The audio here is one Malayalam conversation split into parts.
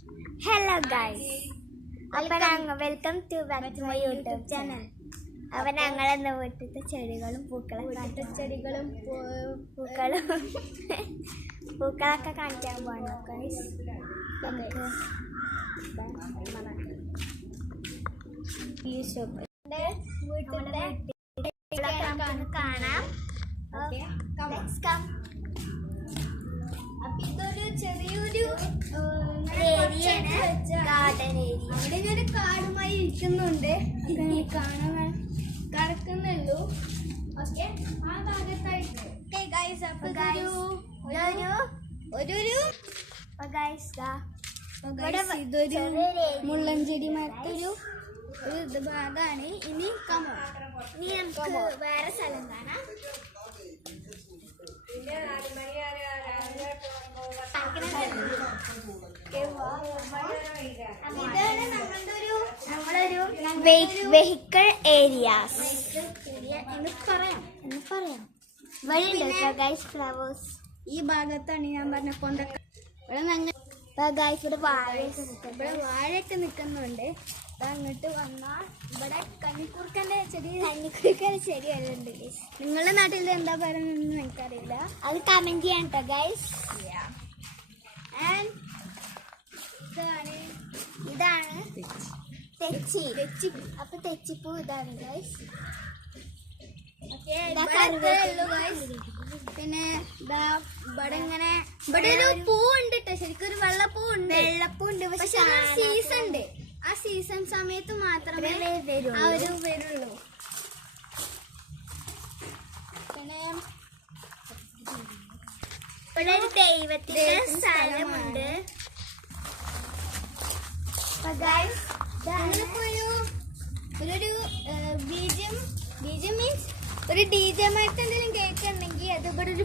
Hello guys. Welcome to back to my YouTube channel. അപ്പോൾ ഞങ്ങൾ ഇന്ന് വീട്ടിലത്തെ ചെടികളും പൂക്കളൊക്കെ കാണിക്കാൻ പോകണം ഗൈസ്. നമുക്ക് കാണാം. അപ്പൊ ഇതൊരു ചെറിയൊരു ഗാർഡൻ ഏരിയ. അവിടെ ഒരു കാടുമായി ഇരിക്കുന്നുണ്ട്. കാണാൻ കിടക്കുന്നുള്ളൂ. ഓക്കെ, ആ ഭാഗത്തായിട്ട് ഇതൊരു മുള്ളൻചെടി മരത്തൊരു ഭാഗമാണ്. ഇനി നമുക്ക് വേറെ സ്ഥലം കാണാം. വെഹിക്കിൾ ഏരിയാസ് ഫ്ലവേഴ്സ് ഈ ഭാഗത്താണ് ഞാൻ പറഞ്ഞ കൊണ്ടൊക്കെ. ഇവിടെ വാഴയൊക്കെ നിൽക്കുന്നുണ്ട്. അങ്ങോട്ട് വന്നാൽ ഇവിടെ കന്നിക്കുറുക്കൻ്റെ ചെടികളുണ്ട്. നിങ്ങളുടെ നാട്ടിൽ എന്താ പറയുന്നതെന്ന് എനിക്കറിയില്ല, അത് കമന്റ് ചെയ്യാൻ കേട്ടോ ഗൈസ്. ഇതാണ് തെച്ചി. അപ്പൊ തെച്ചിപ്പൂ ഇതാണ് ഗൈസ്. പിന്നെ ഇവിടെ ഒരു പൂ ഉണ്ട് കേട്ടോ, ശരിക്കും ഒരു വെള്ളപ്പൂ ഉണ്ട്. പക്ഷെ സീസൺ ഉണ്ട്. ആ സീസൺ സമയത്ത് മാത്രമേ വരുള്ളൂ. പിന്നെ ഇവിടെ ഒരു ദൈവത്തിന്റെ സ്ഥലമുണ്ട്. ബീജം മീൻസ് ഒരു DJ മായിട്ട് എന്തെങ്കിലും കേൾക്കുന്നുണ്ടെങ്കിൽ അത് ഇവിടെ ഒരു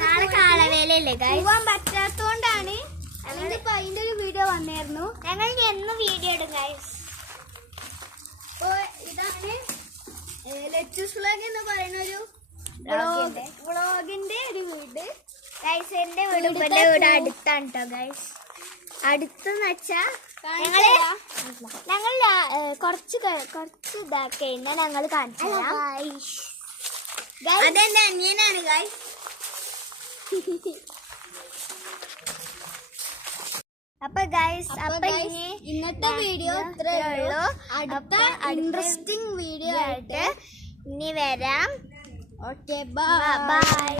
നാളെ കാളവേലല്ലേ പോവാൻ പറ്റാത്തോണ്ടാണ്. ഞങ്ങളിപ്പോ അതിന്റെ ഒരു വീഡിയോ വന്നായിരുന്നു. ഞങ്ങൾ എന്നും വീഡിയോ ഇടും ഗൈസ്. അപ്പൊ ഇതാണ് ലെറ്റസ് വ്ളോഗ് എന്ന് പറയുന്ന ഒരു വ്ളോഗിന്റെ ഒരു വീട് ഗൈസ്. എന്റെ വീട് അടുത്താണ് കേട്ടോ ഗൈസ്. അടുത്തെന്ന് വെച്ചാ ഞങ്ങൾ കുറച്ച് ഇതാക്കി കഴിഞ്ഞാൽ ഞങ്ങൾ കാണിച്ചു അതെന്റെ അനിയനാണ് ഗൈസ്. അപ്പൊ ഗൈസ് ഇന്നത്തെ വീഡിയോ ഇത്രേ ഉള്ളൂ. അടുത്ത ഇൻട്രസ്റ്റിംഗ് വീഡിയോ ആയിട്ട് ഇനി വരാം. Okay, by.